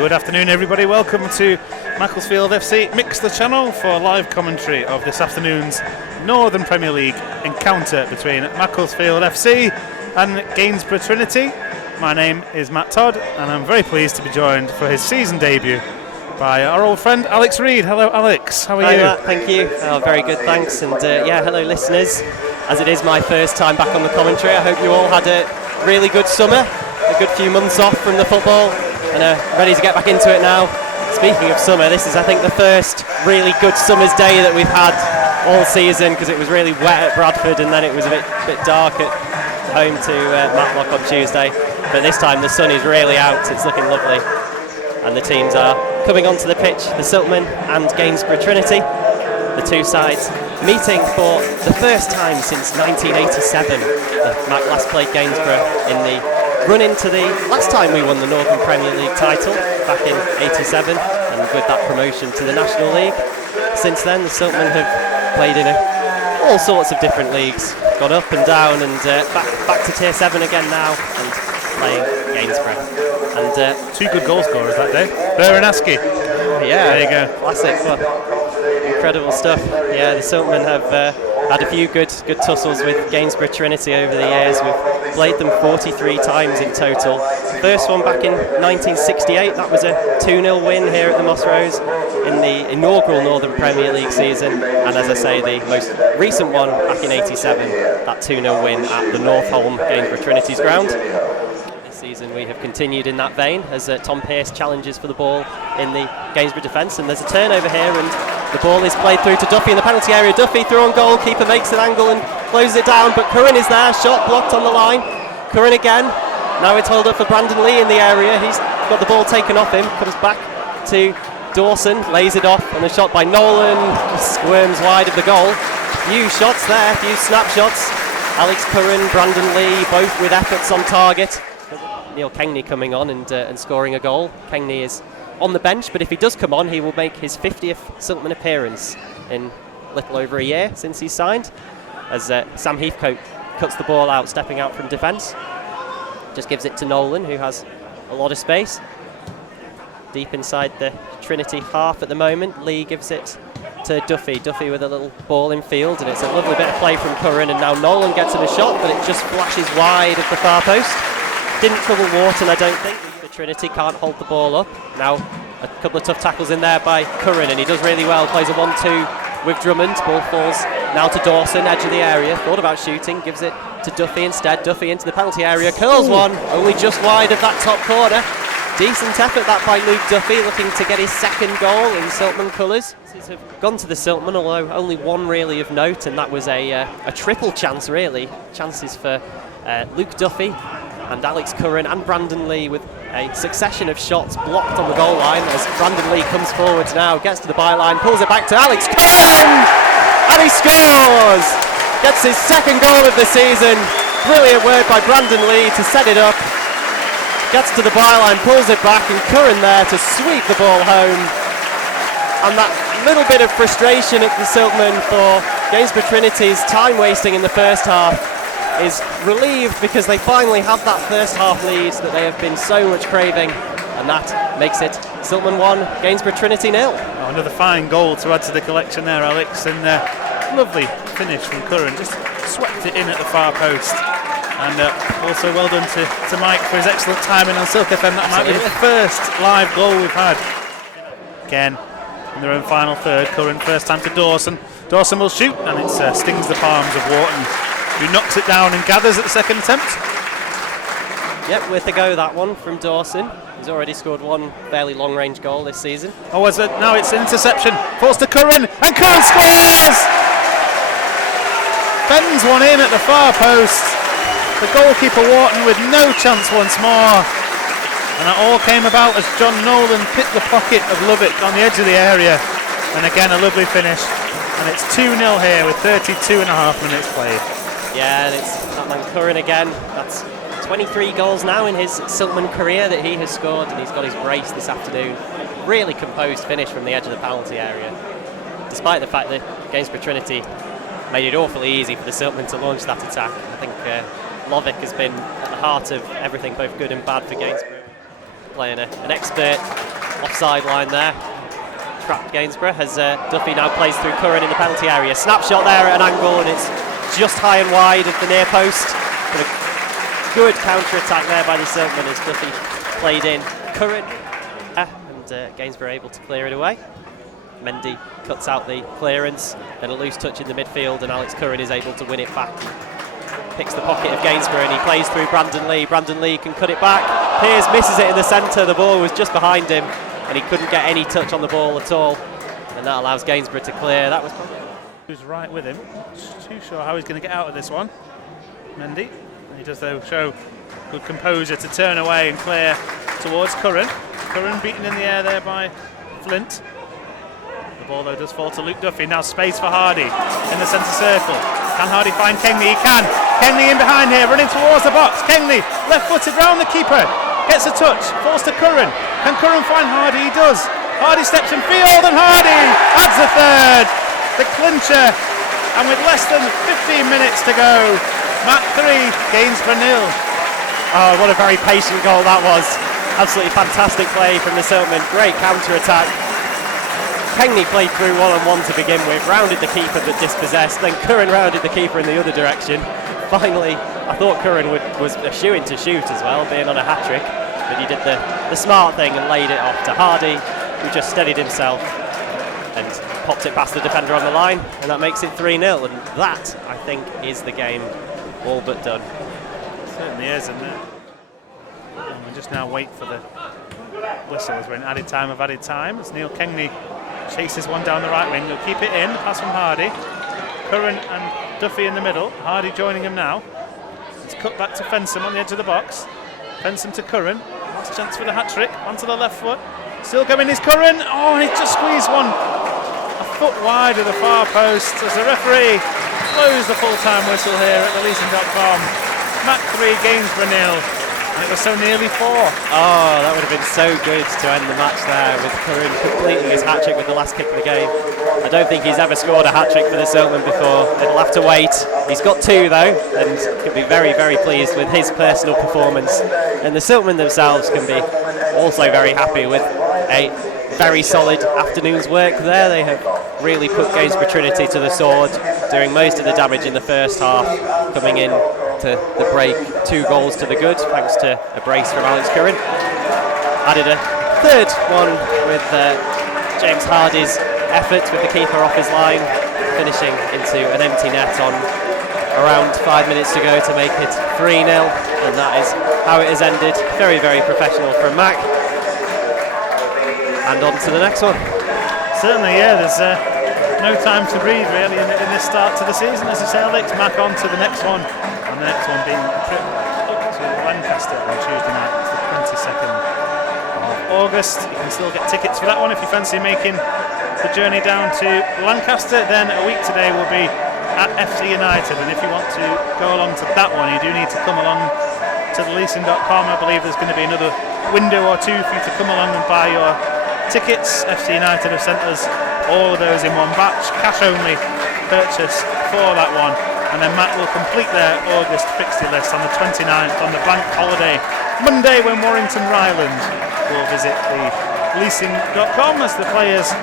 Good afternoon, everybody. Welcome to Macclesfield FC Mix the Channel for live commentary of this afternoon's Northern Premier League encounter between Macclesfield FC and Gainsborough Trinity. My name is Matt Todd, and I'm very pleased to be joined for his season debut by our old friend Alex Reid. Hello, Alex. How are Hi, you? Matt, thank you. Very good, thanks. And hello, listeners. As it is my first time back on the commentary, I hope you all had a really good summer, a good few months off from the football, and are ready to get back into it now. Speaking of summer, this is, I think, the first really good summer's day that we've had all season, because it was really wet at Bradford and then it was a bit dark at home to Matlock on Tuesday. But this time the sun is really out, it's looking lovely. And the teams are coming onto the pitch, the Silkmen and Gainsborough Trinity. The two sides meeting for the first time since 1987. Mac last played Gainsborough in the run into the last time we won the Northern Premier League title back in 87, and with that promotion to the National League. Since then the Silkmen have played in all sorts of different leagues, gone up and down, and back to Tier 7 again now, and playing Gainsborough. And two good goal scorers that day. Burr and Askey. Yeah, there you go. Classic. Well, incredible stuff. Yeah, the Silkmen have had a few good tussles with Gainsborough Trinity over the years. We've played them 43 times in total. First one back in 1968, that was a 2-0 win here at the Moss Rose in the inaugural Northern Premier League season. And as I say, the most recent one back in 87, that 2-0 win at the Northolm Gainsborough Trinity's ground. This season we have continued in that vein as Tom Pearce challenges for the ball in the Gainsborough defence, and there's a turnover here, and the ball is played through to Duffy in the penalty area. Duffy through on goal, keeper makes an angle and closes it down, but Curran is there, shot blocked on the line. Curran again, now it's held up for Brandon Lee in the area. He's got the ball taken off him, comes back to Dawson, lays it off, and a shot by Nolan squirms wide of the goal. Few shots there, few snapshots. Alex Curran, Brandon Lee, both with efforts on target. Neil Kengney coming on and scoring a goal. Kengney is on the bench, but if he does come on, he will make his 50th Silkmen appearance in little over a year since he's signed, as Sam Heathcote cuts the ball out, stepping out from defence. Just gives it to Nolan, who has a lot of space deep inside the Trinity half at the moment. Lee gives it to Duffy with a little ball in field, and it's a lovely bit of play from Curran, and now Nolan gets him a shot, but it just flashes wide of the far post. Didn't trouble Wharton, I don't think. The Trinity can't hold the ball up. Now a couple of tough tackles in there by Curran, and he does really well, plays a 1-2 with Drummond. Ball falls now to Dawson, edge of the area, thought about shooting, gives it to Duffy instead. Duffy into the penalty area, curls one, only just wide of that top corner. Decent effort that by Luke Duffy, looking to get his second goal in Silkmen colours. Have gone to the Silkmen, although only one really of note, and that was a triple chance really. Chances for Luke Duffy and Alex Curran and Brandon Lee, with a succession of shots blocked on the goal line as Brandon Lee comes forward now, gets to the byline, pulls it back to Alex Curran, and he scores! Gets his second goal of the season. Brilliant work by Brandon Lee to set it up. Gets to the byline, pulls it back, and Curran there to sweep the ball home. And that little bit of frustration at the Silkmen for Gainsborough Trinity's time wasting in the first half is relieved, because they finally have that first half lead that they have been so much craving, and that makes it Silkmen 1, Gainsborough Trinity 0. Oh, another fine goal to add to the collection there, Alex, and lovely finish from Curran, just swept it in at the far post. And also well done to Mike for his excellent timing on Silk FM. That might be the first live goal we've had. Again, in their own final third, Curran first time to Dawson. Dawson will shoot, and it stings the palms of Wharton, who knocks it down and gathers at the second attempt. Yep, with a go that one from Dawson. He's already scored one fairly long-range goal this season. Oh, now it's an interception. Falls to Curran, and Curran scores! Bends one in at the far post. The goalkeeper Wharton with no chance once more. And that all came about as John Nolan picked the pocket of Lovick on the edge of the area. And again, a lovely finish. And it's 2-0 here with 32.5 minutes played. Yeah, and it's that man Curran again. That's 23 goals now in his Silkmen career that he has scored, and he's got his brace this afternoon. Really composed finish from the edge of the penalty area. Despite the fact that Gainsborough Trinity made it awfully easy for the Silkmen to launch that attack. I think Lovick has been at the heart of everything, both good and bad, for Gainsborough. playing an expert offside line there. Trapped Gainsborough as Duffy now plays through Curran in the penalty area. Snapshot there at an angle, and it's just high and wide of the near post. But a good counter-attack there by the Silkmen as Duffy played in Curran, and Gainsborough able to clear it away. Mendy cuts out the clearance, then a loose touch in the midfield, and Alex Curran is able to win it back. Picks the pocket of Gainsborough and he plays through Brandon Lee. Brandon Lee can cut it back. Pearce misses it in the centre. The ball was just behind him and he couldn't get any touch on the ball at all. And that allows Gainsborough to clear. That was probably... Who's right with him. Not too sure how he's going to get out of this one. Mendy. He does though show good composure to turn away and clear towards Curran. Curran beaten in the air there by Flint. The ball though does fall to Luke Duffy. Now space for Hardy in the centre circle. Can Hardy find Kengley? He can. Kengley in behind here, running towards the box. Kengley, left-footed round the keeper. Gets a touch, falls to Curran. Can Curran find Hardy? He does. Hardy steps in field and Hardy adds the third. The clincher. And with less than 15 minutes to go, Mac 3, Gainsborough 0. Oh, what a very patient goal that was. Absolutely fantastic play from the Silkmen. Great counter-attack. Kengley played through one-on-one to begin with, rounded the keeper but dispossessed, then Curran rounded the keeper in the other direction. Finally, I thought Curran was a shoo-in to shoot as well, being on a hat-trick, but he did the smart thing and laid it off to Hardy, who just steadied himself and popped it past the defender on the line, and that makes it 3-0, and that, I think, is the game all but done. It certainly is, and we just now wait for the whistle as we're in added time of added time, as Neil Kengley chases one down the right wing. He'll keep it in. Pass from Hardy. Curran and Duffy in the middle. Hardy joining him now. It's cut back to Fensom on the edge of the box. Fensom to Curran. Last chance for the hat-trick. Onto the left foot. Still going is Curran. Oh, and he just squeezed one a foot wide of the far post as the referee blows the full-time whistle here at the Leeson.com. Mac 3, Gainsborough 0. And it was so nearly 4. Oh, that would have been so good to end the match there with Curran completing his hat-trick with the last kick of the game. I don't think he's ever scored a hat-trick for the Silkmen before. It'll have to wait. He's got 2 though, and can be very, very pleased with his personal performance. And the Silkmen themselves can be also very happy with a very solid afternoon's work there. They have really put Gainsborough Trinity to the sword, doing most of the damage in the first half, coming in to the break 2 goals to the good, thanks to a brace from Alex Curran. Added a third one with James Hardy's effort with the keeper off his line, finishing into an empty net on around 5 minutes to go to make it 3-0, and that is how it has ended. Very, very professional from Mac. And on to the next one. Certainly, yeah, there's no time to breathe really in this start to the season. As you say, Alex, Mac on to the next one. And the next one being a trip up to Lancaster on Tuesday night. It's the 22nd of August. You can still get tickets for that one if you fancy making the journey down to Lancaster. Then a week today will be at FC United. And if you want to go along to that one, you do need to come along to the Leeson.com. I believe there's going to be another window or 2 for you to come along and buy your tickets. FC United have sent us all of those in one batch, cash only purchase for that one. And then Matt will complete their August fixture list on the 29th on the bank holiday Monday, when Warrington Ryland will visit the leasing.com as the players